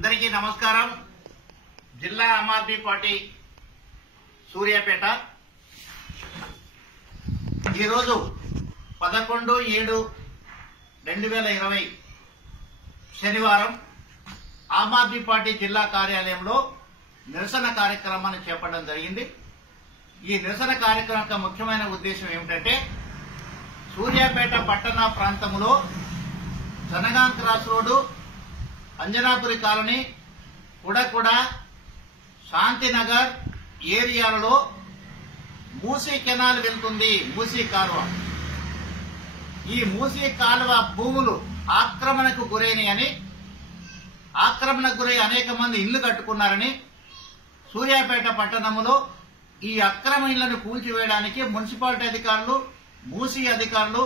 అందరికీ నమస్కారం. జిల్లా ఆమ్ ఆద్మీ పార్టీ సూర్యాపేట ఈరోజు 11/7/2020 శనివారం ఆమ్ ఆద్మీ పార్టీ జిల్లా కార్యాలయంలో నిరసన కార్యక్రమాన్ని చేపట్టడం జరిగింది. ఈ నిరసన కార్యక్రమం యొక్క ముఖ్యమైన ఉద్దేశం ఏమిటంటే సూర్యాపేట పట్టణ ప్రాంతంలో Jangaon cross road, Anjanapuri colony, Kudakuda, Shantinagar ఏరియాలలో మూసీ కెనాల్ వెళ్తుంది. మూసీ కాలువ, ఈ మూసీ కాలువ భూములు ఆక్రమణకు గురైనయని, ఆక్రమణకు గురై అనేక మంది ఇళ్లు కట్టుకున్నారని సూర్యాపేట పట్టణంలో ఈ అక్రమ ఇళ్లను కూల్చివేయడానికి మున్సిపాలిటీ అధికారులు, మూసీ అధికారులు,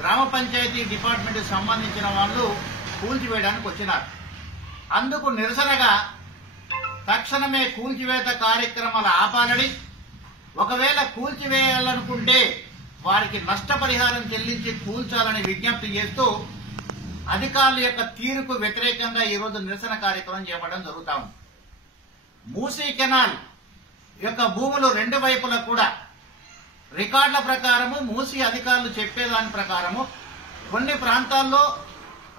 గ్రామ పంచాయతీ డిపార్ట్మెంట్ సంబంధించిన వాళ్ళు కూల్చివేయడానికి వచ్చినారు. అందుకు నిరసనగా తక్షణమే కూల్చివేత కార్యక్రమాలు ఆపాలని, ఒకవేళ కూల్చివేయాలనుకుంటే వారికి నష్టపరిహారం చెల్లించి కూల్చాలని విజ్ఞప్తి చేస్తూ అధికారుల యొక్క తీరుకు వ్యతిరేకంగా ఈరోజు నిరసన కార్యక్రమం చేపట్టడం జరుగుతా ఉంది. మూసీ కెనాల్ యొక్క భూములు రెండు వైపులా కూడా రికార్డుల ప్రకారము, మూసీ అధికారులు చెప్పేదాని ప్రకారము కొన్ని ప్రాంతాల్లో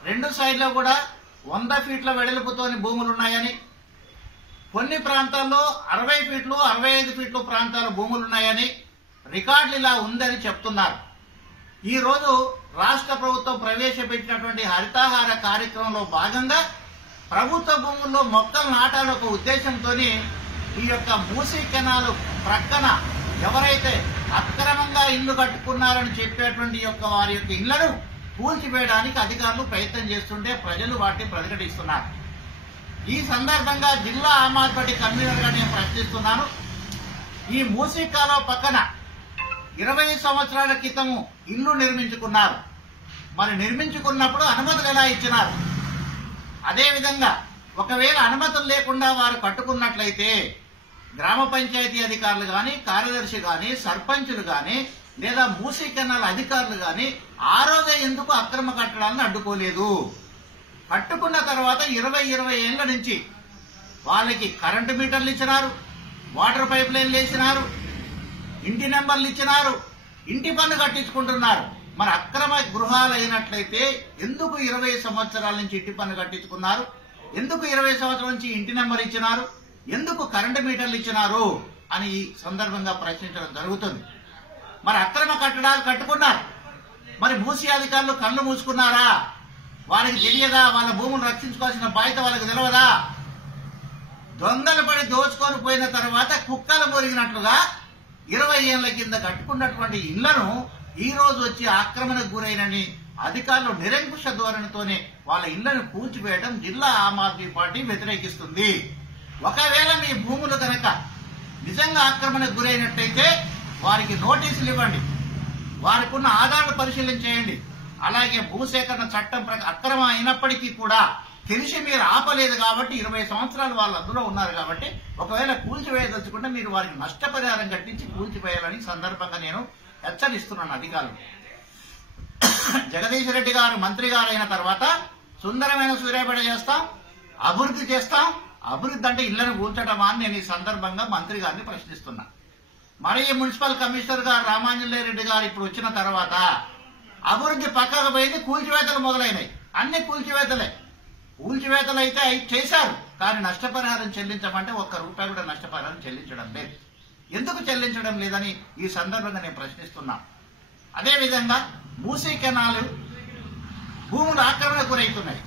రెండు సైడ్లో కూడా 100 ఫీట్ల వెడల్పుతోని భూములున్నాయని, కొన్ని ప్రాంతాల్లో 60 ఫీట్లు 65 ఫీట్ల ప్రాంతాల భూములున్నాయని రికార్డులు ఇలా ఉందని చెప్తున్నారు. ఈ రోజు రాష్ట్ర ప్రభుత్వం ప్రవేశపెట్టినటువంటి హరితాహార కార్యక్రమంలో భాగంగా ప్రభుత్వ భూముల్లో మొక్కలు నాటాలని ఒక ఉద్దేశంతో ఈ యొక్క మూసీ కెనాల్ ప్రక్కన ఎవరైతే అక్రమంగా ఇళ్లు కట్టుకున్నారని చెప్పేటువంటి వారి యొక్క ఇళ్లను కూల్చివేయడానికి అధికారులు ప్రయత్నం చేస్తుంటే ప్రజలు వాటిని ప్రతిఘటిస్తున్నారు. ఈ సందర్భంగా జిల్లా ఆమ్ ఆద్మీ పార్టీ కన్వీనర్ గా నేను ప్రశ్నిస్తున్నాను. ఈ మూసీ కాలువ పక్కన 20 సంవత్సరాల క్రితం ఇల్లు నిర్మించుకున్నారు. మరి నిర్మించుకున్నప్పుడు అనుమతులు ఎలా ఇచ్చినారు? అదేవిధంగా ఒకవేళ అనుమతులు లేకుండా వారు కట్టుకున్నట్లయితే గ్రామ పంచాయతీ అధికారులు గాని, కార్యదర్శి గాని, సర్పంచులు గాని, లేదా మూసీ కెనాల్ అధికారులు గాని ఆ రోజే ఎందుకు అక్రమ కట్టడాలను అడ్డుకోలేదు? కట్టుకున్న తర్వాత 20 ఏళ్ల నుంచి వాళ్ళకి కరెంటు మీటర్లు ఇచ్చినారు, వాటర్ పైప్ లైన్లు వేసినారు, ఇంటి నెంబర్లు ఇచ్చినారు, ఇంటి పన్ను కట్టించుకుంటున్నారు. మరి అక్రమ గృహాలు అయినట్లయితే ఎందుకు 20 సంవత్సరాల నుంచి ఇంటి పన్ను కట్టించుకున్నారు? ఎందుకు 20 సంవత్సరాల నుంచి ఇంటి నెంబర్ ఇచ్చినారు? ఎందుకు కరెంటు మీటర్లు ఇచ్చినారు అని ఈ సందర్భంగా ప్రశ్నించడం జరుగుతుంది. మరి అక్రమ కట్టడాలు కట్టుకున్నారు, మరి మూసీ అధికారులు కళ్ళు మూసుకున్నారా? వాళ్ళకి తెలియదా? వాళ్ళ భూములు రక్షించుకోవాల్సిన బాధ్యత వాళ్ళకి తెలియదా? దొంగలు పడి దోచుకొని పోయిన తర్వాత కుక్కలు మురిగినట్లుగా 20 ఏళ్ల కింద కట్టుకున్నటువంటి ఇళ్లను ఈ రోజు వచ్చి ఆక్రమణకు గురైనని అధికారులు నిరంకుశ ధోరణితోనే వాళ్ళ ఇళ్లను కూల్చివేయడం జిల్లా ఆమ్ ఆద్మీ పార్టీ వ్యతిరేకిస్తుంది. ఒకవేళ మీ భూములు కనుక నిజంగా ఆక్రమణకు గురైనట్టయితే వారికి నోటీసులు ఇవ్వండి, వారికి ఉన్న ఆధారాలు పరిశీలన చేయండి. అలాగే భూసేకరణ చట్టం అక్రమం అయినప్పటికీ కూడా తెలిసి మీరు ఆపలేదు కాబట్టి 20 సంవత్సరాలు వాళ్ళు అందులో ఉన్నారు కాబట్టి ఒకవేళ కూల్చివేయదలుచుకుంటే మీరు వారికి నష్టపరిహారం కట్టించి కూల్చివేయాలని సందర్భంగా నేను హెచ్చరిస్తున్నాను అధికారులు. జగదీష్ రెడ్డి గారు మంత్రి గారు అయిన తర్వాత సుందరమైన సూర్యాపేట చేస్తాం, అభివృద్ధి చేస్తాం. అభివృద్ధి అంటే ఇళ్లను కూల్చడమా అని నేను ఈ సందర్భంగా మంత్రి గారిని ప్రశ్నిస్తున్నా. మరి మున్సిపల్ కమిషనర్ గారు రామాంజనేయులు గారు ఇప్పుడు వచ్చిన తర్వాత అభివృద్ధి పక్కకు పోయింది, కూల్చివేతలు మొదలైనవి. అన్ని కూల్చివేతలే. కూల్చివేతలు అయితే చేశారు, కానీ నష్టపరిహారం చెల్లించమంటే ₹1 కూడా నష్టపరిహారం చెల్లించడం లేదు. ఎందుకు చెల్లించడం లేదని ఈ సందర్భంగా నేను ప్రశ్నిస్తున్నా. అదేవిధంగా మూసీ కెనాలు భూములు ఆక్రమణకు గురవుతున్నాయి.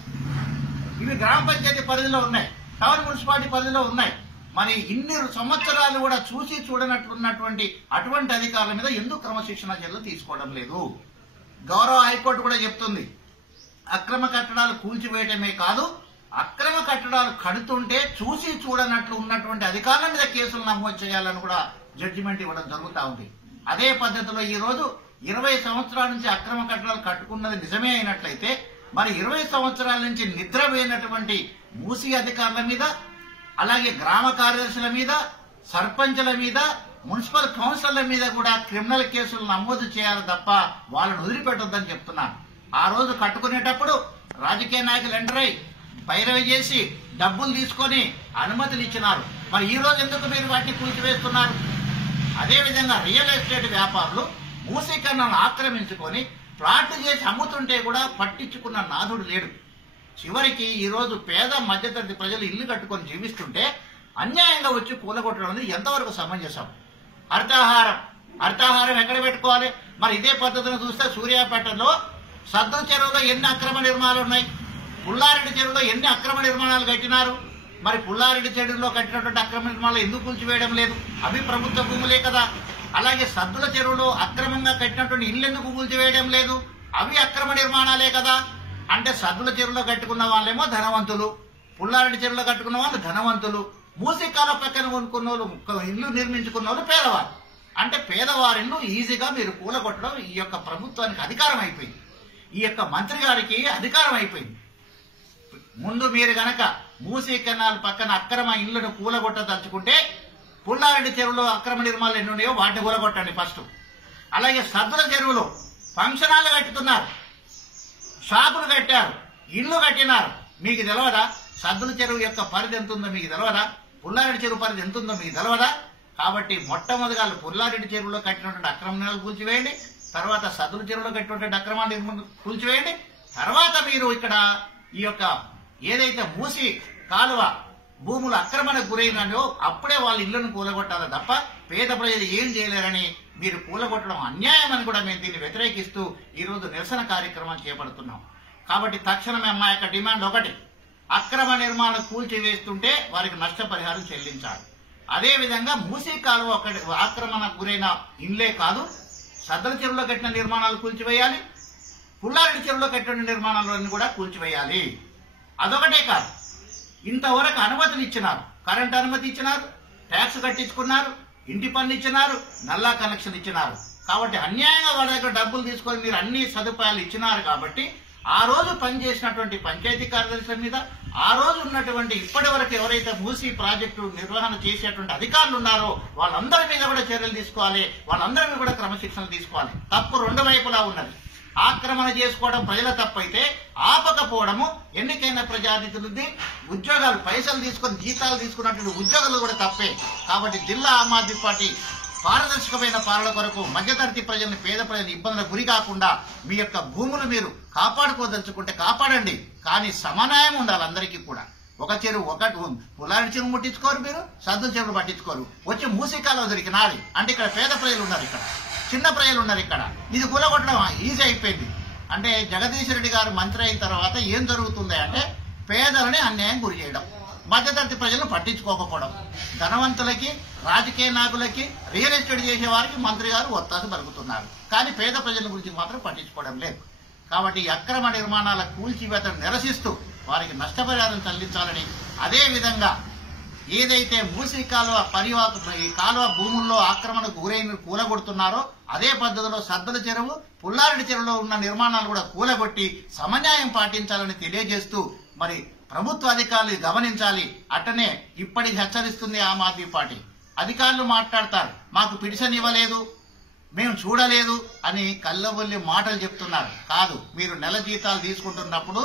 ఇవి గ్రామ పంచాయతీ పరిధిలో ఉన్నాయి, టౌన్ మున్సిపాలిటీ పరిధిలో ఉన్నాయి. మరి ఇన్ని సంవత్సరాలు కూడా చూసి చూడనట్టున్నటువంటి అటువంటి అధికారుల మీద ఎందుకు క్రమశిక్షణ చర్యలు తీసుకోవడం లేదు? గౌరవ హైకోర్టు కూడా చెప్తుంది, అక్రమ కట్టడాలు కూల్చివేయటమే కాదు, అక్రమ కట్టడాలు కడుతుంటే చూసి చూడనట్లు ఉన్నటువంటి అధికారుల మీద కేసులు నమోదు చేయాలని కూడా జడ్జిమెంట్ ఇవ్వడం జరుగుతూ ఉంది. అదే పద్ధతిలో ఈ రోజు 20 సంవత్సరాల నుంచి అక్రమ కట్టడాలు కట్టుకున్నది నిజమే అయినట్లయితే మరి 20 సంవత్సరాల నుంచి నిద్రపోయినటువంటి మూసీ అధికారుల మీద, అలాగే గ్రామ కార్యదర్శుల మీద, సర్పంచుల మీద, మున్సిపల్ కౌన్సిలర్ల మీద కూడా క్రిమినల్ కేసులు నమోదు చేయాలి తప్ప వాళ్ళను వదిలిపెట్టొద్దని చెప్తున్నాను. ఆ రోజు కట్టుకునేటప్పుడు రాజకీయ నాయకులు ఎంటర్ అయ్యి పైరవి చేసి డబ్బులు తీసుకొని అనుమతులు ఇచ్చినారు. మరి ఈ రోజు ఎందుకు మీరు వాటిని కూల్చివేస్తున్నారు? అదేవిధంగా రియల్ ఎస్టేట్ వ్యాపారులు మూసీ కెనాల్ను ఆక్రమించుకొని ప్లాట్లు చేసి అమ్ముతుంటే కూడా పట్టించుకున్న నాథుడు లేడు. చివరికి ఈ రోజు పేద మధ్యతరగతి ప్రజలు ఇల్లు కట్టుకొని జీవిస్తుంటే అన్యాయంగా వచ్చి కూలగొట్టడం అనేది ఎంతవరకు సమంజసం? అర్థాహారం ఎక్కడ పెట్టుకోవాలి? మరి ఇదే పద్ధతిని చూస్తే సూర్యాపేటలో సద్దుల చెరువులో ఎన్ని అక్రమ నిర్మాణాలు ఉన్నాయి, పుల్లారెడ్డి చెరువులో ఎన్ని అక్రమ నిర్మాణాలు కట్టినారు. మరి పుల్లారెడ్డి చెరువులో కట్టినటువంటి అక్రమ నిర్మాణాలు ఎందుకు కూల్చివేయడం లేదు? అవి ప్రభుత్వ భూములే కదా. అలాగే సద్దుల చెరువులో అక్రమంగా కట్టినటువంటి ఇల్లు ఎందుకు కూల్చివేయడం లేదు? అవి అక్రమ నిర్మాణాలే కదా. అంటే సద్దుల చెరువులో కట్టుకున్న వాళ్ళేమో ధనవంతులు, పుల్లారెడ్డి చెరువులో కట్టుకున్న వాళ్ళు ధనవంతులు, మూసీ కాలువ పక్కన కొనుక్కున్న వాళ్ళు ఇల్లు నిర్మించుకున్న వాళ్ళు పేదవారు. అంటే పేదవారిల్లు ఈజీగా మీరు కూలగొట్టడం ఈ యొక్క ప్రభుత్వానికి అధికారం అయిపోయింది, ఈ యొక్క మంత్రి గారికి అధికారం అయిపోయింది. ముందు మీరు గనక మూసీ కెనాల్ పక్కన అక్రమ ఇళ్లను కూలగొట్టదలుచుకుంటే పుల్లారెడ్డి చెరువులో అక్రమ నిర్మాణాలు ఎన్ని ఉన్నాయో వాటిని కూలగొట్టండి ఫస్ట్. అలాగే సద్దుల చెరువులో ఫంక్షన్ హాల్ కట్టుతున్నారు, షాపులు కట్టారు, ఇళ్లు కట్టినారు. మీకు తెలవదా? సద్దుల చెరువు యొక్క పరిధి ఎంత ఉందో మీకు తెలవదా? పుల్లారెడ్డి చెరువు పరిధి ఎంత ఉందో మీకు తెలవదా? కాబట్టి మొట్టమొదటిగా పుల్లారెడ్డి చెరువులో కట్టినటువంటి అక్రమ నిర్మాణాలు కూల్చివేయండి, తర్వాత సద్దుల చెరువులో కట్టినటువంటి అక్రమ నిర్మాణాలు కూల్చివేయండి. తర్వాత మీరు ఇక్కడ ఈ యొక్క ఏదైతే మూసీ కాలువ భూములు ఆక్రమణకు గురైనాయో అప్పుడే వాళ్ళ ఇళ్లను కూలగొట్టాలి తప్ప పేద ప్రజలు ఏం చేయలేరని మీరు కూలగొట్టడం అన్యాయం అని కూడా మేము దీన్ని వ్యతిరేకిస్తూ ఈ రోజు నిరసన కార్యక్రమం చేపడుతున్నాం. కాబట్టి తక్షణమే మా యొక్క డిమాండ్ ఒకటి, అక్రమ నిర్మాణం కూల్చివేస్తుంటే వారికి నష్టపరిహారం చెల్లించాలి. అదేవిధంగా మూసీ కాలువ ఆక్రమణకు గురైన ఇళ్లే కాదు, సద్దుల చెరువులో కట్టిన నిర్మాణాలు కూల్చివేయాలి, పుల్లారెడ్డి చెరువులో కట్టిన నిర్మాణాలను కూడా కూల్చివేయాలి. అదొకటే కాదు, ఇంతవరకు అనుమతులు ఇచ్చినారు, కరెంట్ అనుమతి ఇచ్చినారు, ట్యాక్స్ కట్టించుకున్నారు, ఇంటి పన్ను ఇచ్చినారు, నల్లా కనెక్షన్ ఇచ్చినారు. కాబట్టి అన్యాయంగా వాళ్ళ దగ్గర డబ్బులు తీసుకొని మీరు అన్ని సదుపాయాలు ఇచ్చినారు. కాబట్టి ఆ రోజు పనిచేసినటువంటి పంచాయతీ కార్యదర్శుల మీద, ఆ రోజు ఉన్నటువంటి ఇప్పటి వరకు ఎవరైతే మూసీ ప్రాజెక్టు నిర్వహణ చేసేటువంటి అధికారులు ఉన్నారో వాళ్ళందరి మీద కూడా చర్యలు తీసుకోవాలి, వాళ్ళందరినీ కూడా క్రమశిక్షణ తీసుకోవాలి. తప్పు రెండు వైపులా ఉన్నది. ఆక్రమణ చేసుకోవడం ప్రజల తప్పైతే ఆపకపోవడము ఎన్నికైన ప్రజాప్రతినిధి ఉద్యోగాలు పైసలు తీసుకొని జీతాలు తీసుకున్నటువంటి ఉద్యోగాలు కూడా తప్పే. కాబట్టి జిల్లా ఆమ్ ఆద్మీ పార్టీ పారదర్శకమైన పాలన కొరకు మధ్యతరగతి ప్రజల్ని, పేద ప్రజల్ని ఇబ్బందులకు గురి కాకుండా మీ యొక్క భూములు మీరు కాపాడుకోదలుచుకుంటే కాపాడండి, కానీ సమన్వయం ఉండాలి అందరికీ కూడా. ఒక చెరువు ఒకటి పుల్లారెడ్డి చెరువు ముట్టించుకోరు, మీరు సద్దుల చెరువులు పట్టించుకోరు, వచ్చి మూసీ కాలువ దొరికినాలి అంటే ఇక్కడ పేద ప్రజలు ఉన్నారు, ఇక్కడ చిన్న ప్రజలు ఉన్నారు, ఇక్కడ ఇది కూలగొట్టడం ఈజీ అయిపోయింది. అంటే జగదీష్ రెడ్డి గారు మంత్రి అయిన తర్వాత ఏం జరుగుతుంది అంటే పేదలని అన్యాయం గురి చేయడం, మధ్యతరగతి ప్రజలను పట్టించుకోకపోవడం, ధనవంతులకి, రాజకీయ నాయకులకి, రియల్ ఎస్టేట్ చేసే వారికి మంత్రి గారు ఒత్తాసు పలుకుతున్నారు, కానీ పేద ప్రజల గురించి మాత్రం పట్టించుకోవడం లేదు. కాబట్టి అక్రమ నిర్మాణాల కూల్చివేతను నిరసిస్తూ వారికి నష్టపరిహారం చెల్లించాలని, అదేవిధంగా ఏదైతే మూసీ కాలువ కాలువ భూముల్లో ఆక్రమణకు గురైన కూలగొడుతున్నారో అదే పద్ధతిలో సద్దుల చెరువు, పుల్లారెడ్డి చెరువులో ఉన్న నిర్మాణాలు కూడా కూలగొట్టి సమన్యాయం పాటించాలని తెలియజేస్తూ మరి ప్రభుత్వ అధికారులు గమనించాలి. అట్టనే ఇప్పటికి హెచ్చరిస్తుంది ఆమ్ ఆద్మీ పార్టీ. అధికారులు మాట్లాడతారు, మాకు పిటిషన్ ఇవ్వలేదు, మేము చూడలేదు అని కళ్ళబొల్లి మాటలు చెప్తున్నారు. కాదు, మీరు నెల జీతాలు తీసుకుంటున్నప్పుడు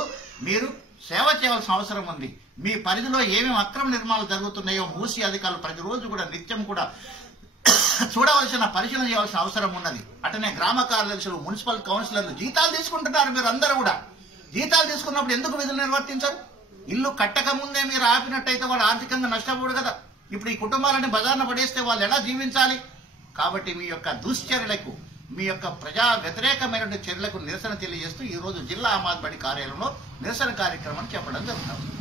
మీరు సేవ చేయవలసిన అవసరం ఉంది. మీ పరిధిలో ఏమేమి అక్రమ నిర్మాణాలు జరుగుతున్నాయో మూసీ అధికారులు ప్రతిరోజు కూడా నిత్యం కూడా చూడవలసిన, పరిశీలన చేయవలసిన అవసరం ఉన్నది. అటనే గ్రామ కార్యదర్శులు, మున్సిపల్ కౌన్సిలర్లు జీతాలు తీసుకుంటున్నారు. మీరు అందరూ కూడా జీతాలు తీసుకున్నప్పుడు ఎందుకు విధులు నిర్వర్తించరు? ఇల్లు కట్టక ముందే మీరు ఆపినట్టయితే వాడు ఆర్థికంగా నష్టపోడు కదా. ఇప్పుడు ఈ కుటుంబాలని బజార్న పడేస్తే వాళ్ళు ఎలా జీవించాలి? కాబట్టి మీ యొక్క దుశ్చర్యలకు, మీ యొక్క ప్రజా వ్యతిరేకమైనటువంటి చర్యలకు నిరసన తెలియజేస్తూ ఈ రోజు జిల్లా ఆమ్ ఆద్మీ పార్టీ కార్యాలయంలో నిరసన కార్యక్రమాన్ని చెప్పడం జరుగుతుంది.